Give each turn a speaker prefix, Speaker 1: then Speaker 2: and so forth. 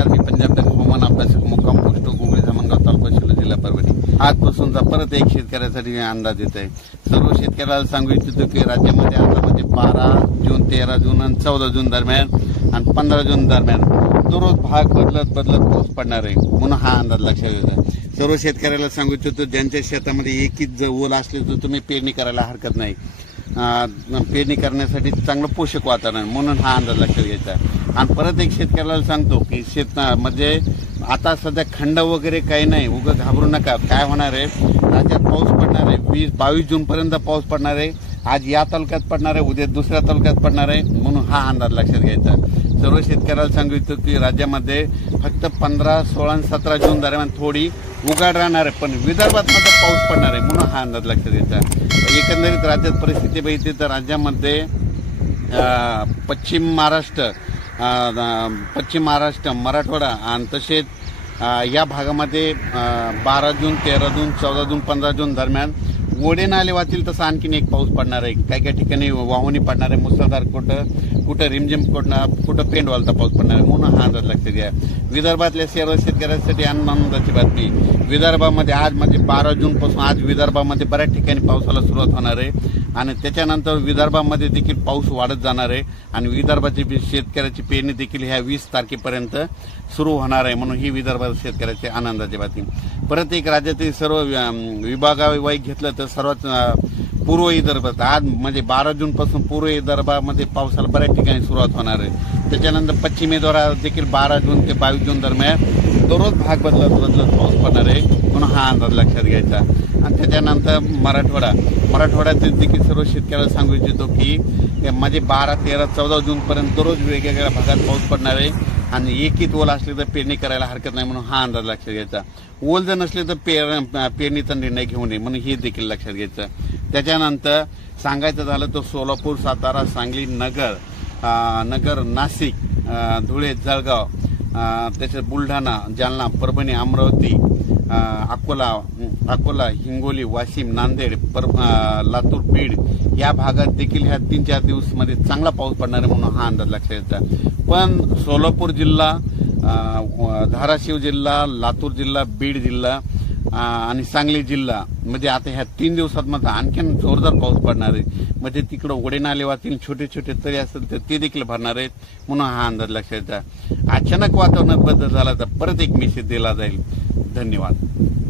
Speaker 1: नमस्कार मी पंजाब बँक हवामान अभ्यासक मुक्काम पोस्टो तालुका शिलो जिल्हा परभणी आजपासूनचा परत एक शेतकऱ्यासाठी अंदाज येत आहे सर्व शेतकऱ्याला सांगू इच्छितो की राज्यामध्ये म्हणजे बारा जून तेरा जून आणि चौदा जून दरम्यान आणि पंधरा जून दरम्यान दररोज भाग बदलत बदलत पाऊस पडणार आहे म्हणून हा अंदाज लक्षात येतो सर्व शेतकऱ्याला सांगू इच्छितो ज्यांच्या शेतामध्ये एकीच जर ओल असले तर तुम्ही पेरणी करायला हरकत नाही पेरणी करण्यासाठी चांगलं पोषक वातावरण म्हणून हा अंदाज लक्षात घ्यायचा आणि परत एक शेतकऱ्याला सांगतो की शेत म्हणजे आता सध्या खंड वगैरे काही नाही उगं घाबरू नका काय होणार आहे राज्यात पाऊस पडणार आहे वीस बावीस जूनपर्यंत पाऊस पडणार आहे आज या तालुक्यात पडणार आहे उद्या दुसऱ्या तालुक्यात पडणार आहे म्हणून हा अंदाज लक्षात घ्यायचा सर्व शेतकऱ्याला सांगू इथं की राज्यामध्ये फक्त पंधरा सोळा आणि सतरा जून दरम्यान थोडी उघाड राहणार आहे पण विदर्भात मात्र पाऊस पडणार आहे म्हणून हा अंदाज लक्षात घ्यायचा एकंदरीत राज्यात परिस्थिती बघितली तर राज्यामध्ये पश्चिम महाराष्ट्र पश्चिम महाराष्ट्र मराठवाडा आणि तसेच या भागामध्ये बारा जून तेरा जून चौदा जून पंधरा जून दरम्यान गोडे नाले वाचतील तसं आणखीन एक पाऊस पडणार आहे काही काही ठिकाणी वाहुनी पडणार आहे मुसळधार कुठं कुठं रिमझिम कुठं कुठं पेंडवालचा पाऊस पडणार आहे म्हणून हा अंदाज लक्षात घ्या विदर्भातल्या सर्व शेतकऱ्यांसाठी आनंदाची बातमी विदर्भामध्ये आज म्हणजे बारा जूनपासून आज विदर्भामध्ये बऱ्याच ठिकाणी पावसाला सुरुवात होणार आहे आणि त्याच्यानंतर विदर्भामध्ये देखील पाऊस वाढत जाणार आहे आणि विदर्भाची शेतकऱ्याची पेरणी देखील ह्या वीस तारखेपर्यंत सुरू होणार आहे म्हणून ही विदर्भात शेतकऱ्याची आनंदाची बातमी परत एक राज्यातील सर्व विभागावाईक घेतलं तर सर्वात पूर्व विदर्भात आज म्हणजे बारा जूनपासून पूर्व विदर्भामध्ये पावसाला बऱ्याच ठिकाणी सुरुवात होणार आहे त्याच्यानंतर पश्चिमेद्वारा देखील बारा जून ते बावीस जून दरम्यान दररोज भाग बदलत बदलत पाऊस पडणार आहे म्हणून हा अंदाज लक्षात घ्यायचा आणि त्याच्यानंतर मराठवाडा मराठवाड्यातील देखील सर्व शेतकऱ्याला सांगू इच्छितो की म्हणजे बारा तेरा चौदा जूनपर्यंत दररोज वेगवेगळ्या भागात पाऊस पडणार आहे आणि एकीत ओल असले तर पेरणी करायला हरकत नाही म्हणून हा अंदाज लक्षात घ्यायचा ओल जर नसले तर पेर पेरणीचा निर्णय घेऊ नये म्हणून हे देखील लक्षात घ्यायचं त्याच्यानंतर सांगायचं झालं तर सोलापूर सातारा सांगली नगर नगर नाशिक धुळे जळगाव त्याच्यात बुलढाणा जालना परभणी अमरावती अकोला अकोला हिंगोली वाशिम नांदेड पर लातूर बीड या भागात देखील ह्या तीन चार दिवसमध्ये चांगला पाऊस पडणार आहे म्हणून हा अंदाज लक्षात येतात पण सोलापूर जिल्हा धाराशिव जिल्हा लातूर जिल्हा बीड जिल्हा आणि सांगली जिल्हा म्हणजे आता ह्या तीन दिवसात मग आणखीन जोरदार पाऊस पडणार आहे म्हणजे तिकडं उघडे नाले छोटे छोटे तरी असेल तर ते देखील भरणार आहेत म्हणून हा अंदाज लक्षात द्या अचानक वातावरणात बदल झाला तर परत एक मेसेज दिला जाईल धन्यवाद